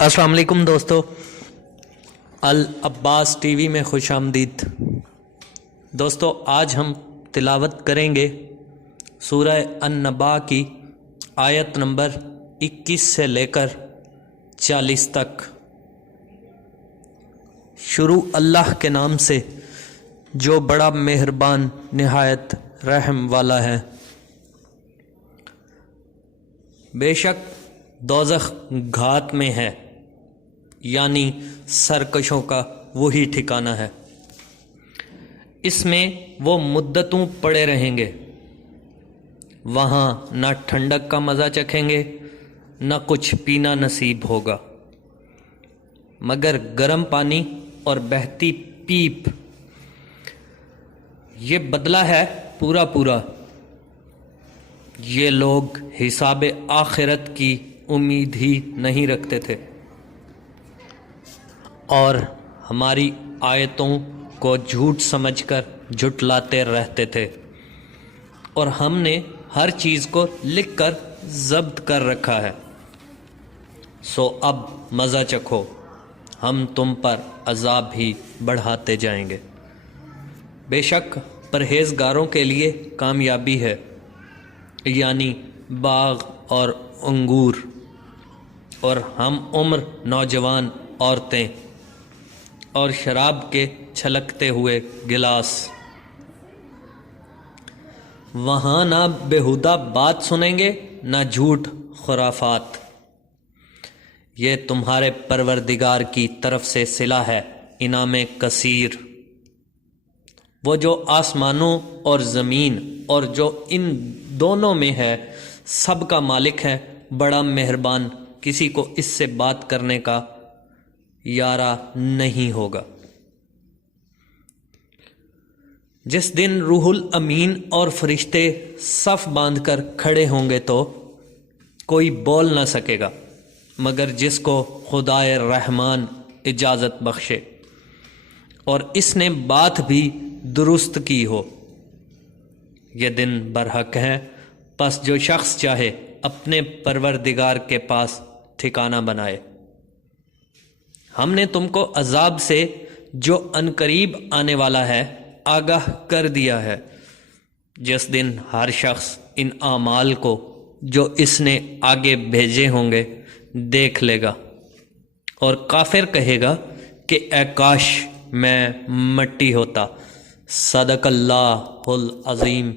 अस्सलाम वालेकुम दोस्तों, अल अब्बास टीवी में खुश आमदीद। दोस्तों, आज हम तिलावत करेंगे सूरह अन-नबा की आयत नंबर 21 से लेकर 40 तक। शुरू अल्लाह के नाम से जो बड़ा मेहरबान निहायत रहम वाला है। बेशक दोज़ख घात में है, यानी सरकशों का वही ठिकाना है। इसमें वो मुद्दतों पड़े रहेंगे, वहाँ न ठंडक का मज़ा चखेंगे न कुछ पीना नसीब होगा, मगर गर्म पानी और बहती पीप। ये बदला है पूरा पूरा। ये लोग हिसाब आखिरत की उम्मीद ही नहीं रखते थे और हमारी आयतों को झूठ समझकर झुटलाते रहते थे, और हमने हर चीज़ को लिखकर ज़ब्त कर रखा है। सो अब मज़ा चखो, हम तुम पर अज़ाब ही बढ़ाते जाएंगे। बेशक परहेज़गारों के लिए कामयाबी है, यानी बाग और अंगूर और हम उम्र नौजवान औरतें और शराब के छलकते हुए गिलास। वहाँ ना बेहुदा बात सुनेंगे ना झूठ खुराफात। ये तुम्हारे परवरदिगार की तरफ से सिला है इनाम कसीर। वो जो आसमानों और ज़मीन और जो इन दोनों में है सबका मालिक है, बड़ा मेहरबान, किसी को इससे बात करने का यारा नहीं होगा। जिस दिन रूहुल अमीन और फरिश्ते सफ बांधकर खड़े होंगे तो कोई बोल ना सकेगा मगर जिसको खुदाए रहमान इजाज़त बख्शे और इसने बात भी दुरुस्त की हो। यह दिन बरहक है, बस जो शख्स चाहे अपने परवरदिगार के पास ठिकाना बनाए। हमने तुमको अजाब से जो अनकरीब आने वाला है आगाह कर दिया है, जिस दिन हर शख्स इन आमाल को जो इसने आगे भेजे होंगे देख लेगा और काफिर कहेगा कि ए काश मैं मट्टी होता। सदकल्लाहुल अज़ीम।